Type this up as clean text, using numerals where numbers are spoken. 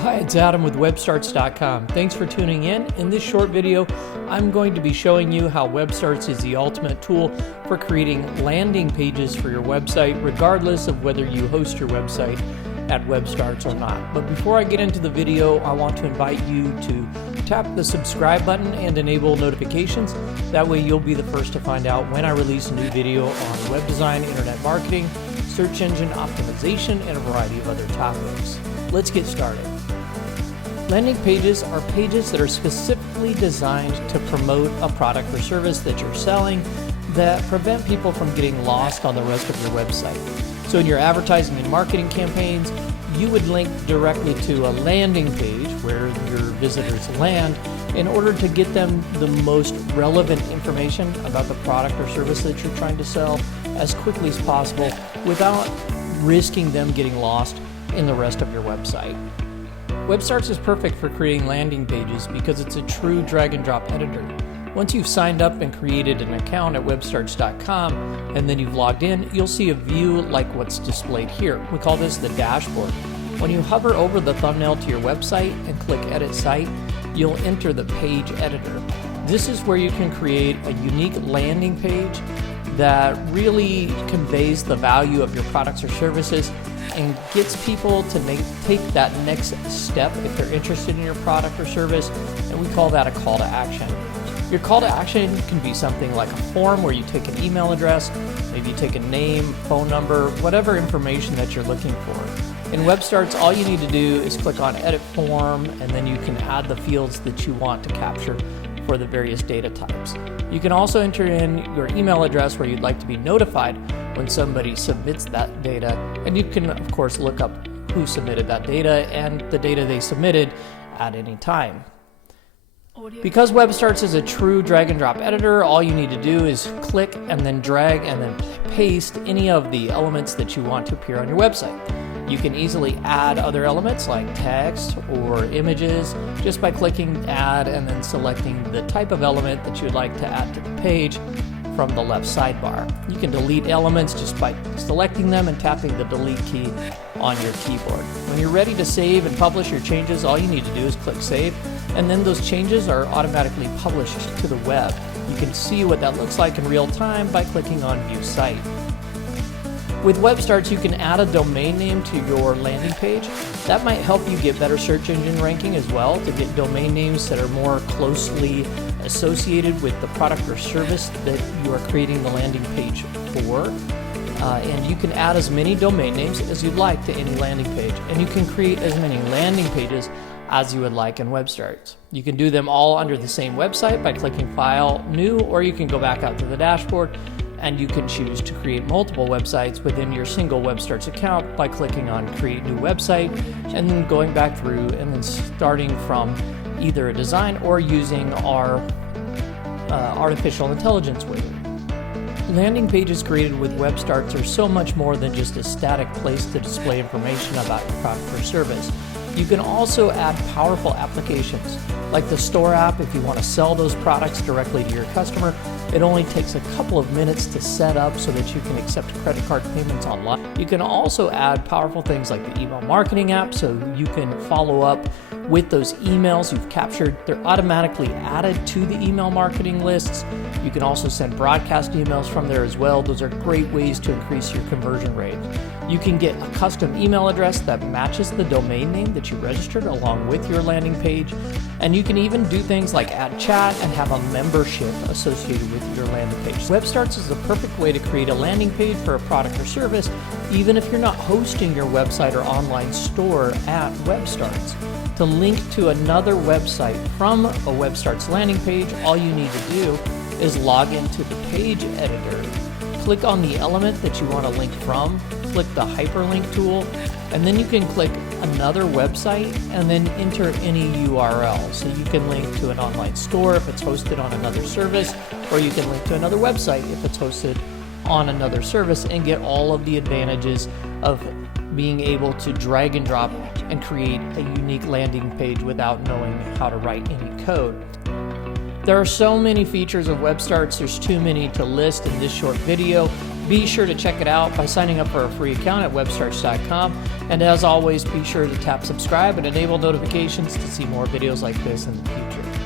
Hi, it's Adam with WebStarts.com. Thanks for tuning in. In this short video, I'm going to be showing you how WebStarts is the ultimate tool for creating landing pages for your website, regardless of whether you host your website at WebStarts or not. But before I get into the video, I want to invite you to tap the subscribe button and enable notifications. That way you'll be the first to find out when I release a new video on web design, internet marketing, search engine optimization, and a variety of other topics. Let's get started. Landing pages are pages that are specifically designed to promote a product or service that you're selling that prevent people from getting lost on the rest of your website. So in your advertising and marketing campaigns, you would link directly to a landing page where your visitors land in order to get them the most relevant information about the product or service that you're trying to sell as quickly as possible without risking them getting lost in the rest of your website. WebStarts is perfect for creating landing pages because it's a true drag and drop editor. Once you've signed up and created an account at WebStarts.com and then you've logged in, you'll see a view like what's displayed here. We call this the dashboard. When you hover over the thumbnail to your website and click Edit Site, you'll enter the page editor. This is where you can create a unique landing page that really conveys the value of your products or services and gets people to take that next step if they're interested in your product or service, and we call that a call to action. Your call to action can be something like a form where you take an email address, maybe you take a name, phone number, whatever information that you're looking for. In WebStarts, all you need to do is click on Edit Form, and then you can add the fields that you want to capture for the various data types. You can also enter in your email address where you'd like to be notified when somebody submits that data, and you can of course look up who submitted that data and the data they submitted at any time. Because WebStarts is a true drag and drop editor, all you need to do is click and then drag and then paste any of the elements that you want to appear on your website. You can easily add other elements like text or images just by clicking Add and then selecting the type of element that you'd like to add to the page from the left sidebar. You can delete elements just by selecting them and tapping the delete key on your keyboard. When you're ready to save and publish your changes, all you need to do is click Save, and then those changes are automatically published to the web. You can see what that looks like in real time by clicking on View Site. With WebStarts, you can add a domain name to your landing page. That might help you get better search engine ranking as well, to get domain names that are more closely associated with the product or service that you are creating the landing page for. And you can add as many domain names as you'd like to any landing page. And you can create as many landing pages as you would like in WebStarts. You can do them all under the same website by clicking File, New, or you can go back out to the dashboard and you can choose to create multiple websites within your single WebStarts account by clicking on Create New Website and then going back through and then starting from either a design or using our artificial intelligence wizard. Landing pages created with WebStarts are so much more than just a static place to display information about your product or service. You can also add powerful applications like the Store app if you want to sell those products directly to your customer. It only takes a couple of minutes to set up so that you can accept credit card payments online. You can also add powerful things like the email marketing app so you can follow up with those emails you've captured. They're automatically added to the email marketing lists. You can also send broadcast emails from there as well. Those are great ways to increase your conversion rate. You can get a custom email address that matches the domain name that you registered along with your landing page. And you can even do things like add chat and have a membership associated with your landing page. WebStarts is the perfect way to create a landing page for a product or service, even if you're not hosting your website or online store at WebStarts. To link to another website from a WebStarts landing page, all you need to do is log into the page editor, click on the element that you want to link from, click the hyperlink tool, and then you can click another website and then enter any URL. So you can link to an online store if it's hosted on another service, or you can link to another website if it's hosted on another service and get all of the advantages of being able to drag and drop and create a unique landing page without knowing how to write any code. There are so many features of WebStarts, there's too many to list in this short video. Be sure to check it out by signing up for a free account at WebStarts.com. And as always, be sure to tap subscribe and enable notifications to see more videos like this in the future.